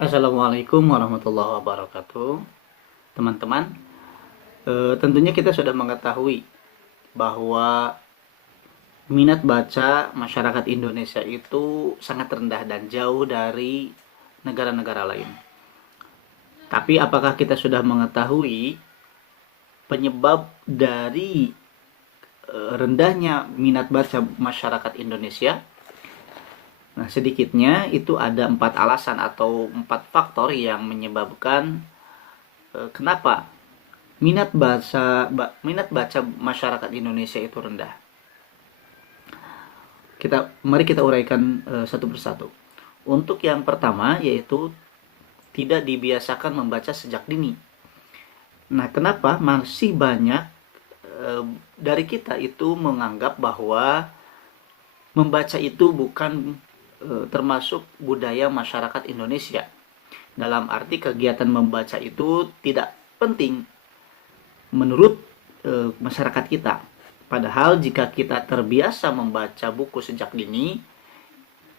Assalamualaikum warahmatullahi wabarakatuh. Teman-teman, tentunya kita sudah mengetahui bahwa minat baca masyarakat Indonesia itu sangat rendah dan jauh dari negara-negara lain. Tapi apakah kita sudah mengetahui penyebab dari rendahnya minat baca masyarakat Indonesia? Nah, sedikitnya itu ada 4 alasan atau 4 faktor yang menyebabkan kenapa minat baca masyarakat Indonesia itu rendah. Mari kita uraikan satu persatu. Untuk yang pertama yaitu tidak dibiasakan membaca sejak dini. Nah, kenapa masih banyak dari kita itu menganggap bahwa membaca itu bukan termasuk budaya masyarakat Indonesia. Dalam arti kegiatan membaca itu tidak penting menurut masyarakat kita. Padahal jika kita terbiasa membaca buku sejak dini,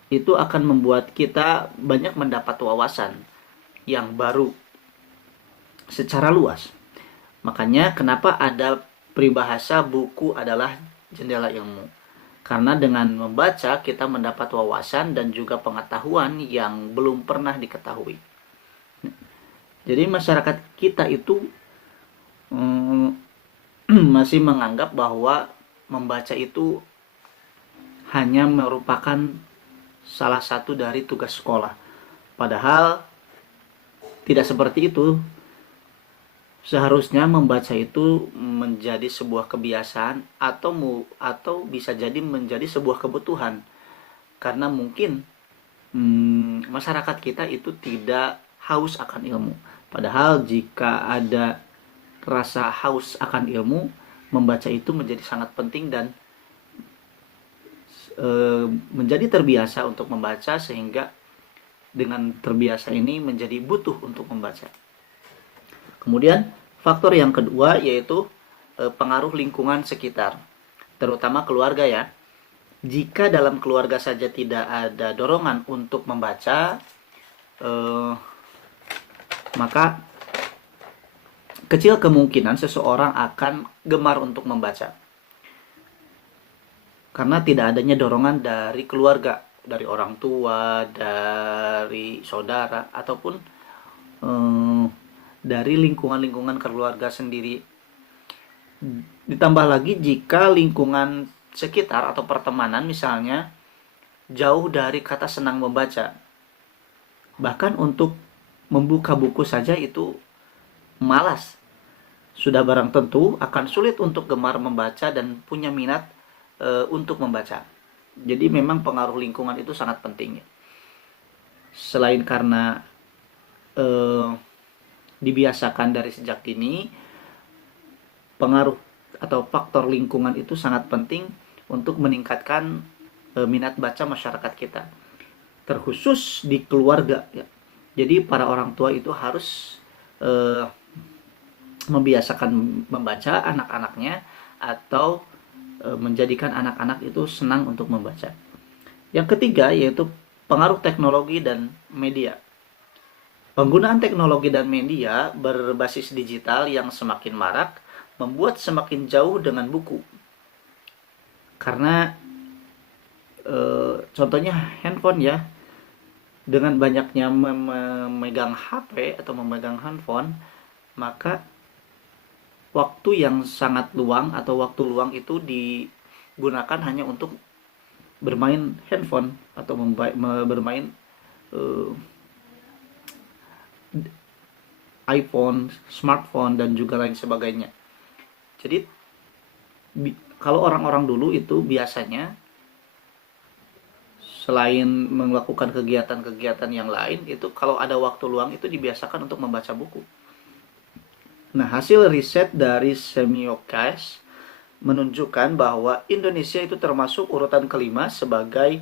itu akan membuat kita banyak mendapat wawasan yang baru secara luas. Makanya kenapa ada peribahasa buku adalah jendela ilmu. Karena dengan membaca kita mendapat wawasan dan juga pengetahuan yang belum pernah diketahui. Jadi masyarakat kita itu masih menganggap bahwa membaca itu hanya merupakan salah satu dari tugas sekolah. Padahal tidak seperti itu. Seharusnya membaca itu menjadi sebuah kebiasaan atau bisa jadi menjadi sebuah kebutuhan. Karena mungkin masyarakat kita itu tidak haus akan ilmu. Padahal jika ada rasa haus akan ilmu, membaca itu menjadi sangat penting dan menjadi terbiasa untuk membaca, sehingga dengan terbiasa ini menjadi butuh untuk membaca. Kemudian faktor yang kedua yaitu pengaruh lingkungan sekitar, terutama keluarga ya. Jika dalam keluarga saja tidak ada dorongan untuk membaca, maka kecil kemungkinan seseorang akan gemar untuk membaca. Karena tidak adanya dorongan dari keluarga, dari orang tua, dari saudara, ataupun dari lingkungan-lingkungan keluarga sendiri. Ditambah lagi jika lingkungan sekitar atau pertemanan misalnya jauh dari kata senang membaca. Bahkan untuk membuka buku saja itu malas. Sudah barang tentu akan sulit untuk gemar membaca dan punya minat untuk membaca. Jadi memang pengaruh lingkungan itu sangat penting. Selain karena dibiasakan dari sejak dini, pengaruh atau faktor lingkungan itu sangat penting untuk meningkatkan minat baca masyarakat kita, terkhusus di keluarga ya. Jadi para orang tua itu harus membiasakan membaca anak-anaknya atau menjadikan anak-anak itu senang untuk membaca. Yang ketiga yaitu pengaruh teknologi dan media. Penggunaan teknologi dan media berbasis digital yang semakin marak membuat semakin jauh dengan buku. Karena contohnya handphone ya, dengan banyaknya memegang HP atau memegang handphone, maka waktu yang sangat luang atau waktu luang itu digunakan hanya untuk bermain handphone atau bermain iPhone, smartphone, dan juga lain sebagainya. Jadi kalau orang-orang dulu itu biasanya selain melakukan kegiatan-kegiatan yang lain, itu kalau ada waktu luang itu dibiasakan untuk membaca buku. Nah, hasil riset dari Semiokas menunjukkan bahwa Indonesia itu termasuk urutan kelima sebagai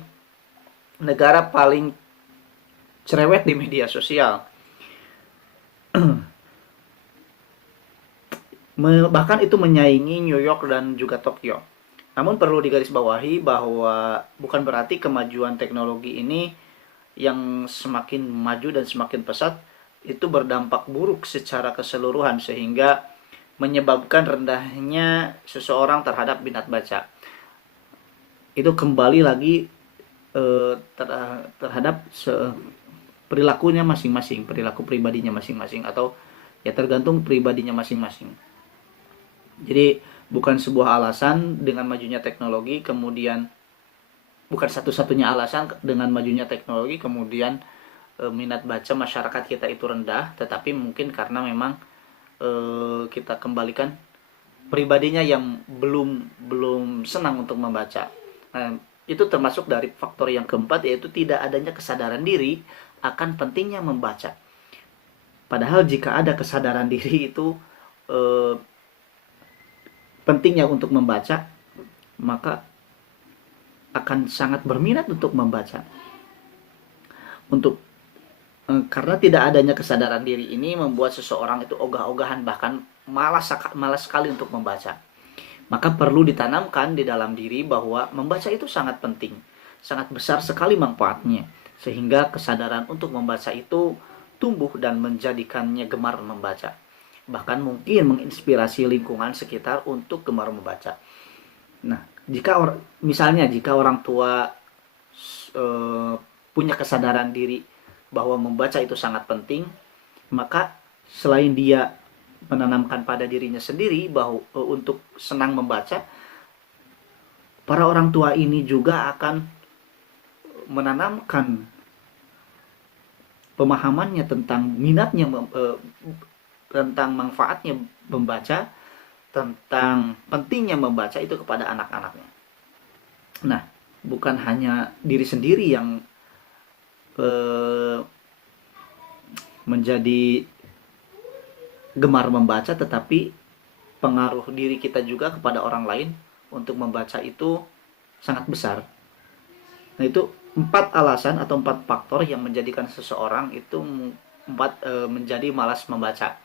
negara paling cerewet di media sosial. Bahkan itu menyaingi New York dan juga Tokyo. Namun perlu digarisbawahi bahwa bukan berarti kemajuan teknologi ini yang semakin maju dan semakin pesat itu berdampak buruk secara keseluruhan sehingga menyebabkan rendahnya seseorang terhadap minat baca. Itu kembali lagi terhadap perilakunya masing-masing, perilaku pribadinya masing-masing, atau ya tergantung pribadinya masing-masing. Jadi bukan sebuah alasan dengan majunya teknologi kemudian, bukan satu-satunya alasan dengan majunya teknologi kemudian minat baca masyarakat kita itu rendah, tetapi mungkin karena memang kita kembalikan pribadinya yang belum senang untuk membaca. Nah, itu termasuk dari faktor yang keempat, yaitu tidak adanya kesadaran diri akan pentingnya membaca. Padahal jika ada kesadaran diri itu pentingnya untuk membaca, maka akan sangat berminat untuk membaca. Karena tidak adanya kesadaran diri ini membuat seseorang itu ogah-ogahan, bahkan malas sekali untuk membaca. Maka perlu ditanamkan di dalam diri bahwa membaca itu sangat penting, sangat besar sekali manfaatnya, sehingga kesadaran untuk membaca itu tumbuh dan menjadikannya gemar membaca. Bahkan mungkin menginspirasi lingkungan sekitar untuk gemar membaca. Nah, misalnya jika orang tua punya kesadaran diri bahwa membaca itu sangat penting, maka selain dia menanamkan pada dirinya sendiri bahwa untuk senang membaca, para orang tua ini juga akan menanamkan pemahamannya tentang minatnya, tentang manfaatnya membaca, tentang pentingnya membaca itu kepada anak-anaknya. Nah, bukan hanya diri sendiri yang menjadi gemar membaca, tetapi pengaruh diri kita juga kepada orang lain untuk membaca itu sangat besar. Nah, itu 4 alasan atau 4 faktor yang menjadikan seseorang itu menjadi malas membaca.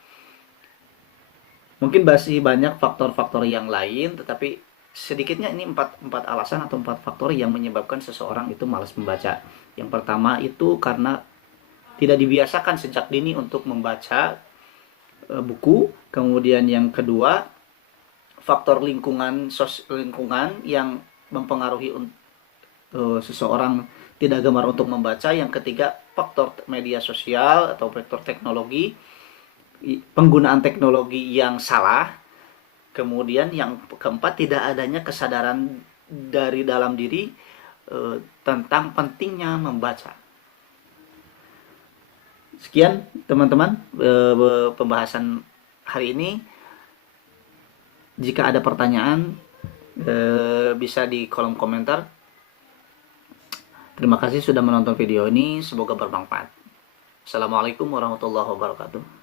Mungkin masih banyak faktor-faktor yang lain, tetapi sedikitnya ini 4 alasan atau 4 faktor yang menyebabkan seseorang itu malas membaca. Yang pertama itu karena tidak dibiasakan sejak dini untuk membaca buku. Kemudian yang kedua, faktor lingkungan yang mempengaruhi seseorang tidak gemar untuk membaca. Yang ketiga, faktor media sosial atau faktor teknologi, penggunaan teknologi yang salah. Kemudian yang keempat, tidak adanya kesadaran dari dalam diri tentang pentingnya membaca. Sekian teman-teman pembahasan hari ini. Jika ada pertanyaan bisa di kolom komentar. Terima kasih sudah menonton video ini, semoga bermanfaat. Assalamualaikum warahmatullahi wabarakatuh.